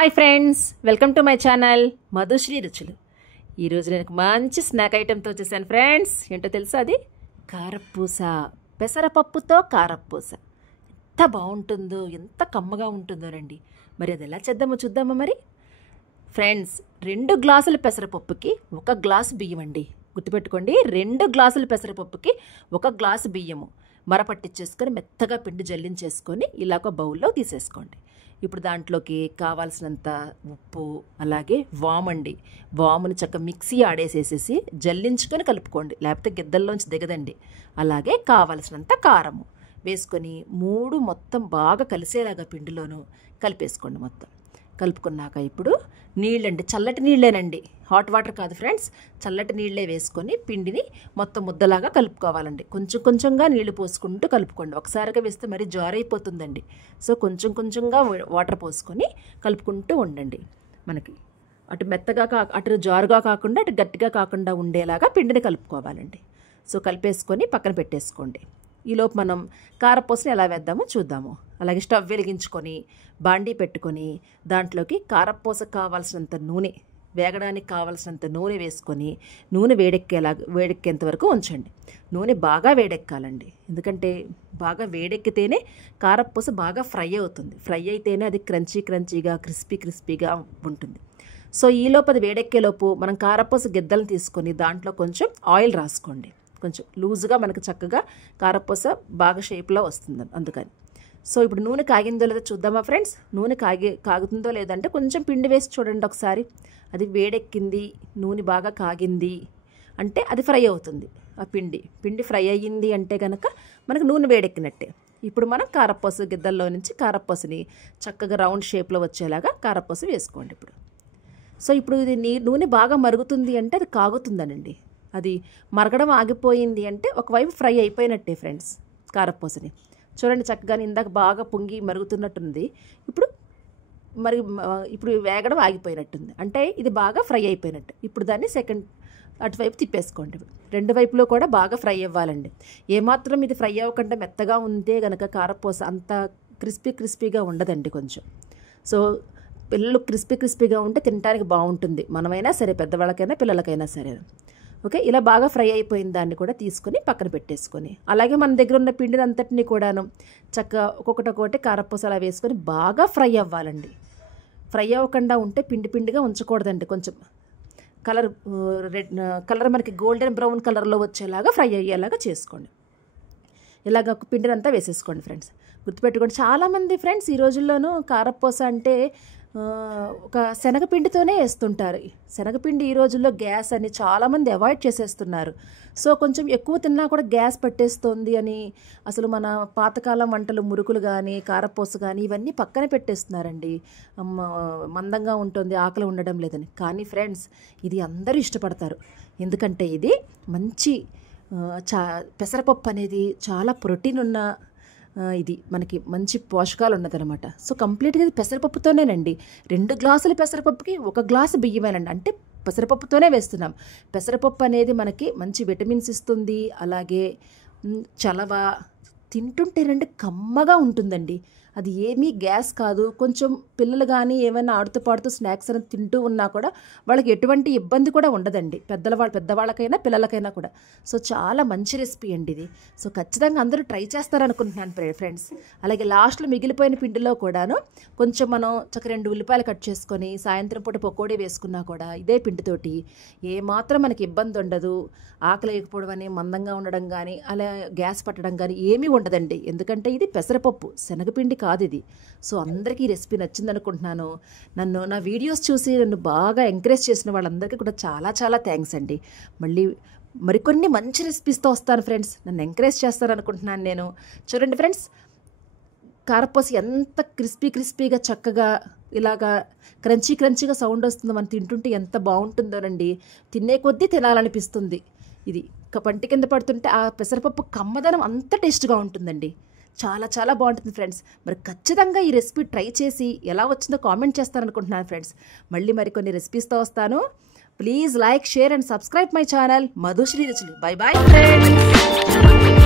Hi friends, welcome to my channel Madhushri రుచులు. ఈరోజు నేను మంచి స్నాక్ ఐటెంతో వచ్చేసాను ఫ్రెండ్స్. ఏంటో తెలుసా? అది కారపూస, పెసరపప్పుతో కారపూస. ఎంత బాగుంటుందో, ఎంత కమ్మగా ఉంటుందోనండి. మరి అది ఎలా చేద్దామో చూద్దామా మరి. ఫ్రెండ్స్, 2 గ్లాసుల పెసరపప్పుకి 1 గ్లాసు బియ్యం అండి. గుర్తుపెట్టుకోండి, 2 గ్లాసుల పెసరపప్పుకి 1 గ్లాసు బియ్యము మరపట్టించేసుకొని మెత్తగా పిండి జల్లించేసుకొని ఇలాగ బౌల్లో తీసేసుకోండి. ఇప్పుడు దాంట్లోకి కావాల్సినంత ఉప్పు, అలాగే వామండి. వాముని చక్కగా మిక్సీ ఆడేసేసేసి జల్లించుకొని కలుపుకోండి, లేకపోతే గిద్దల్లోంచి దిగదండి. అలాగే కావాల్సినంత కారము వేసుకొని 3 మొత్తం బాగా కలిసేలాగా పిండిలోనూ కలిపేసుకోండి. మొత్తం కలుపుకున్నాక ఇప్పుడు నీళ్ళండి, చల్లటి నీళ్ళేనండి, హాట్ వాటర్ కాదు ఫ్రెండ్స్, చల్లటి నీళ్ళే వేసుకొని పిండిని మొత్తం ముద్దలాగా కలుపుకోవాలండి. కొంచెం కొంచెంగా నీళ్లు పోసుకుంటూ కలుపుకోండి. ఒకసారిగా వేస్తే మరి జారైపోతుందండి. సో కొంచెం కొంచెంగా వాటర్ పోసుకొని కలుపుకుంటూ ఉండండి. మనకి అటు మెత్తగా అటు జారుగా కాకుండా అటు గట్టిగా కాకుండా ఉండేలాగా పిండిని కలుపుకోవాలండి. సో కలిపేసుకొని పక్కన పెట్టేసుకోండి. ఈలోపు మనం కారపూసని ఎలా వేద్దామో చూద్దాము. అలాగే స్టవ్ వెలిగించుకొని బాండీ పెట్టుకొని దాంట్లోకి కారపూస కావాల్సినంత నూనె, వేగడానికి కావాల్సినంత నూనె వేసుకొని నూనె వేడెక్కేంత వరకు ఉంచండి. నూనె బాగా వేడెక్కాలండి, ఎందుకంటే బాగా వేడెక్కితేనే కారపూస బాగా ఫ్రై అవుతుంది. ఫ్రై అయితేనే అది క్రంచీగా క్రిస్పీగా ఉంటుంది. సో ఈలోపు అది వేడెక్కేలోపు మనం కారపూస గిద్దలను తీసుకొని దాంట్లో కొంచెం ఆయిల్ రాసుకోండి. కొంచెం లూజుగా మనకు చక్కగా కారపూస బాగా షేప్లో వస్తుంది అందుకని. సో ఇప్పుడు నూనె కాగిందో లేదో చూద్దామా ఫ్రెండ్స్. నూనె కాగుతుందో లేదంటే కొంచెం పిండి వేసి చూడండి ఒకసారి. అది వేడెక్కింది, నూనె బాగా కాగింది అంటే అది ఫ్రై అవుతుంది. ఆ పిండి ఫ్రై అయ్యింది అంటే కనుక మనకు నూనె వేడెక్కినట్టే. ఇప్పుడు మనం కారపూస గిద్దల్లో నుంచి కారపూసని చక్కగా రౌండ్ షేప్లో వచ్చేలాగా కారపూస వేసుకోండి ఇప్పుడు. సో ఇప్పుడు ఇది నూనె బాగా మరుగుతుంది అంటే అది కాగుతుందనండి. అది మరగడం ఆగిపోయింది అంటే ఒకవైపు ఫ్రై అయిపోయినట్టే ఫ్రెండ్స్. కారపూసని చూడండి చక్కగా ఇందాక బాగా పొంగి మరుగుతున్నట్టుంది. ఇప్పుడు వేగడం ఆగిపోయినట్టుంది అంటే ఇది బాగా ఫ్రై అయిపోయినట్టు. ఇప్పుడు దాన్ని అటువైపు తిప్పేసుకోండి. 2 వైపులో కూడా బాగా ఫ్రై అవ్వాలండి. ఏమాత్రం ఇది ఫ్రై అవ్వకుండా మెత్తగా ఉంటే కనుక కారపూస అంత క్రిస్పీగా ఉండదండి కొంచెం. సో పిల్లలు క్రిస్పీగా ఉంటే తినడానికి బాగుంటుంది. మనమైనా సరే, పెద్దవాళ్ళకైనా పిల్లలకైనా సరే. ఓకే, ఇలా బాగా ఫ్రై అయిపోయిన దాన్ని కూడా తీసుకొని పక్కన పెట్టేసుకొని, అలాగే మన దగ్గర ఉన్న పిండిని అంతటినీ కూడాను చక్కగా ఒక్కొక్కటి కారపూస అలా వేసుకొని బాగా ఫ్రై అవ్వాలండి. ఫ్రై అవ్వకుండా ఉంటే పిండిగా ఉంచకూడదండి. కొంచెం కలర్ మనకి గోల్డెన్ బ్రౌన్ కలర్లో వచ్చేలాగా ఫ్రై అయ్యేలాగా చేసుకోండి. ఇలాగ పిండిని అంతా వేసేసుకోండి ఫ్రెండ్స్. గుర్తుపెట్టుకోండి, చాలామంది ఫ్రెండ్స్ ఈ రోజుల్లోనూ కారపూస అంటే ఒక శనగపిండితోనే వేస్తుంటారు. శనగపిండి ఈ రోజుల్లో గ్యాస్ అని చాలామంది అవాయిడ్ చేసేస్తున్నారు. సో కొంచెం ఎక్కువ తిన్నా కూడా గ్యాస్ పట్టేస్తుంది అని అసలు మన పాతకాలం వంటలు, మురుకులు కానీ కారపూస కానీ ఇవన్నీ పక్కన పెట్టేస్తున్నారండి. మందంగా ఉంటుంది, ఆకలి ఉండడం లేదని. కానీ ఫ్రెండ్స్, ఇది అందరూ ఇష్టపడతారు. ఎందుకంటే ఇది మంచి పెసరపప్పు అనేది చాలా ప్రోటీన్ ఉన్న ఇది మనకి మంచి పోషకాలు ఉన్నదనమాట. సో కంప్లీట్గా ఇది పెసరపప్పుతోనేనండి. 2 గ్లాసుల పెసరపప్పుకి 1 గ్లాసు బియ్యమేనండి. అంటే పెసరపప్పుతోనే వేస్తున్నాం. పెసరపప్పు అనేది మనకి మంచి విటమిన్స్ ఇస్తుంది. అలాగే చలవ, తింటుంటే కమ్మగా ఉంటుందండి. అది ఏమీ గ్యాస్ కాదు. కొంచెం పిల్లలు కానీ ఏమైనా ఆడుతూ పాడుతూ స్నాక్స్ అని తింటూ ఉన్నా కూడా వాళ్ళకి ఎటువంటి ఇబ్బంది కూడా ఉండదండి. పెద్దవాళ్ళకైనా పిల్లలకైనా కూడా. సో చాలా మంచి రెసిపీ అండి ఇది. సో ఖచ్చితంగా అందరూ ట్రై చేస్తారనుకుంటున్నాను ఫ్రెండ్స్. అలాగే లాస్ట్లో మిగిలిపోయిన పిండిలో కూడాను కొంచెం మనం చక్కగా 2 ఉల్లిపాయలు కట్ చేసుకొని సాయంత్రం పూట పకోడీ వేసుకున్నా కూడా ఇదే పిండితోటి ఏమాత్రం మనకి ఇబ్బంది ఉండదు. ఆకలి వేయకపోవడం అని, మందంగా ఉండడం కానీ, అలా గ్యాస్ పట్టడం కానీ ఏమీ ఉండదండి. ఎందుకంటే ఇది పెసరపప్పు, శనగపిండి కాదు ఇది. సో అందరికీ ఈ రెసిపీ నచ్చింది అనుకుంటున్నాను. నా వీడియోస్ చూసి నన్ను బాగా ఎంకరేజ్ చేసిన వాళ్ళందరికీ కూడా చాలా థ్యాంక్స్ అండి. మరికొన్ని మంచి రెసిపీస్తో వస్తాను ఫ్రెండ్స్. నన్ను ఎంకరేజ్ చేస్తారనుకుంటున్నాను నేను. చూడండి ఫ్రెండ్స్, కారపూస ఎంత క్రిస్పీగా చక్కగా ఇలాగా క్రంచీగా సౌండ్ వస్తుందో, మనం తింటుంటే ఎంత బాగుంటుందోనండి. తినే కొద్దీ తినాలనిపిస్తుంది. ఇది పంటి కింద పడుతుంటే ఆ పెసరపప్పు కమ్మదనం అంత టేస్ట్గా ఉంటుందండి. చాలా బాగుంటుంది ఫ్రెండ్స్. మరి ఖచ్చితంగా ఈ రెసిపీ ట్రై చేసి ఎలా వచ్చిందో కామెంట్ చేస్తారనుకుంటున్నాను ఫ్రెండ్స్. మరికొన్ని రెసిపీస్తో వస్తాను. Please like, share and subscribe my channel Madhushri Ruchulu. Bye friends.